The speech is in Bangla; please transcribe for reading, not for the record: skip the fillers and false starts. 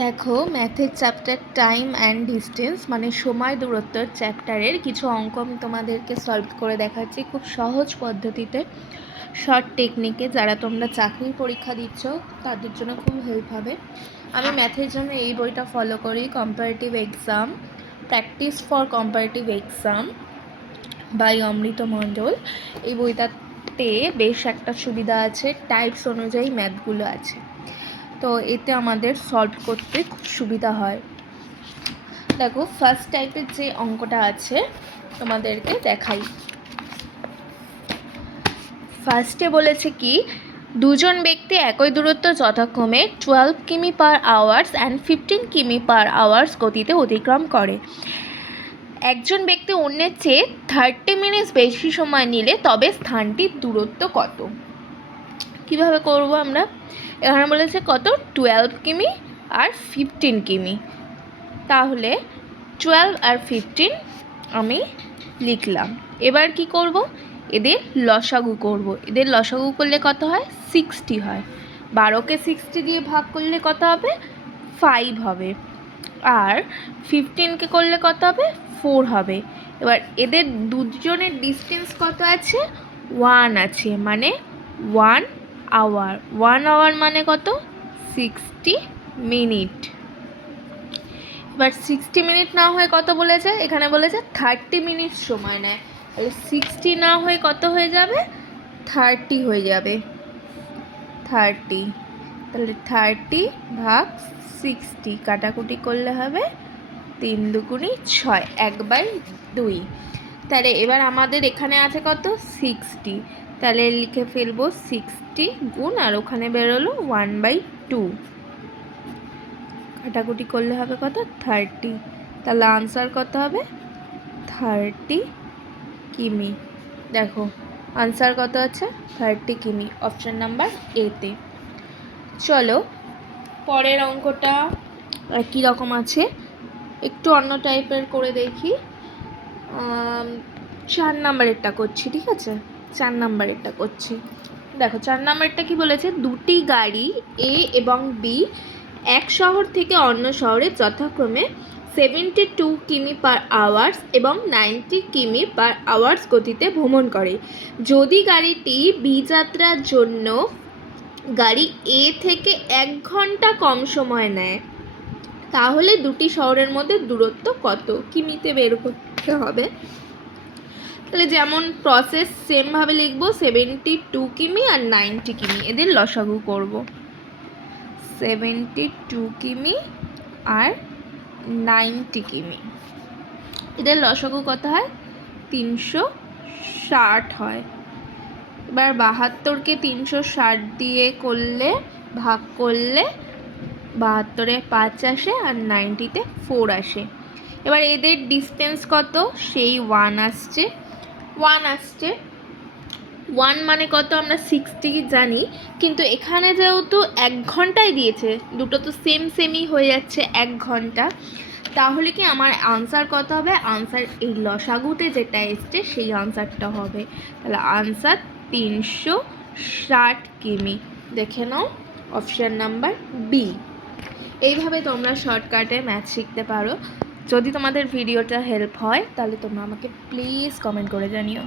দেখো ম্যাথের চ্যাপ্টার টাইম অ্যান্ড ডিস্টেন্স মানে সময় দূরত্বর চ্যাপ্টারের কিছু অঙ্ক আমি তোমাদেরকে সলভ করে দেখাচ্ছি খুব সহজ পদ্ধতিতে, শর্ট টেকনিকে। যারা তোমরা চাকরির পরীক্ষা দিচ্ছ তাদের জন্য খুব হেল্প হবে। আমি ম্যাথের জন্য এই বইটা ফলো করি, comparative exam, practice for comparative exam by Amrit Mondal. এই বইটাতে বেশ একটা সুবিধা আছে, টাইপস অনুযায়ী ম্যাথগুলো আছে, তো এতে আমাদের সলভ করতে খুব সুবিধা হয়। দেখো ফার্স্ট টাইপের যে অঙ্কটা আছে তোমাদেরকে দেখাই। ফার্স্টে বলেছে কি, দুজন ব্যক্তি একই দূরত্ব যথাক্রমে 12 কিমি পার আওয়ার্স অ্যান্ড 15 কিমি পার আওয়ার্স গতিতে অতিক্রম করে। একজন ব্যক্তি অন্যের চেয়ে 30 মিনিট বেশি সময় নিলে তবে স্থানটির দূরত্ব কত? কিভাবে করব আমরা? এখানে বলেছে কত, 12 কিমি আর 15 কিমি। তাহলে 12 আর 15 আমি লিখলাম। এবার কি করব, এদের লসাগু করব। এদের লসাগু করলে কত হয়? 60 হয়। 12কে 60 দিয়ে ভাগ করলে কত হবে? 5 হবে। আর 15কে করলে কত হবে? 4 হবে। এবার এদের দুজনের ডিস্টেন্স কত আছে? 1 আছে, মানে 1 আওয়ার। 1 আওয়ার মানে কত? 60 মিনিট। এবার 60 মিনিট না হয়ে কত বলেছে? এখানে বলেছে 30 মিনিট সময় নেয়। তাহলে 60 না হয়ে কত হয়ে যাবে? 30 হয়ে যাবে। 30, তাহলে 30 ভাগ 60 কাটাকুটি করলে হবে 3 দুগুণি 6, 1/2। তাহলে এবার আমাদের এখানে আছে কত? 60। তাহলে লিখে ফেলবো 60 গুণ, আর ওখানে বেরোলো 1/2, কাটাকুটি করলে হবে কত? 30। তাহলে আনসার কত হবে? 30 কিমি। দেখো আনসার কত আছে? 30 কিমি, অপশান নাম্বার এতে। চলো পরের অঙ্কটা কী রকম আছে, একটু অন্য টাইপের করে দেখি। 4 নাম্বারেরটা করছি, ঠিক আছে? 4 নাম্বারেরটা করছি। দেখো 4 নাম্বারটা কি বলেছে, দুটি গাড়ি এ এবং বি এক শহর থেকে অন্য শহরে যথাক্রমে 72 কিমি পার আওয়ার্স এবং 90 কিমি পার আওয়ার্স গতিতে ভ্রমণ করে। যদি গাড়িটি বি যাত্রার জন্য গাড়ি এ থেকে 1 ঘন্টা কম সময় নেয়, তাহলে দুটি শহরের মধ্যে দূরত্ব কত কিমিতে বের করতে হবে। তাহলে যেমন প্রসেস সেমভাবে লিখব, 72 কিমি আর 90 কিমি, এদের লসাগু করব। 72 কিমি আর 90 কিমি, এদের লসাগু কত হয়? 360 হয়। এবার 72কে 360 দিয়ে করলে ভাগ করলে 72-এ 5 আসে আর 90-তে 4 আসে। এবার এদের ডিস্টেন্স কত? সেই 1 আসছে। 1 মানে কত আমরা 60 জানি, কিন্তু এখানে যেহেতু 1 ঘন্টায় দিয়েছে, দুটো তো সেমই হয়ে যাচ্ছে 1 ঘন্টা, তাহলে কি আমার আনসার কত হবে? আনসার এই লসাগুতে যেটা এসছে সেই আনসারটা হবে। তাহলে আনসার 360 কিমি। দেখে নাও অপশান নাম্বার বি। এইভাবে তোমরা শর্টকাটে ম্যাথ শিখতে পারো। যদি তোমাদের ভিডিওটা হেল্প হয় তাহলে তোমরা আমাকে প্লিজ কমেন্ট করে জানিও।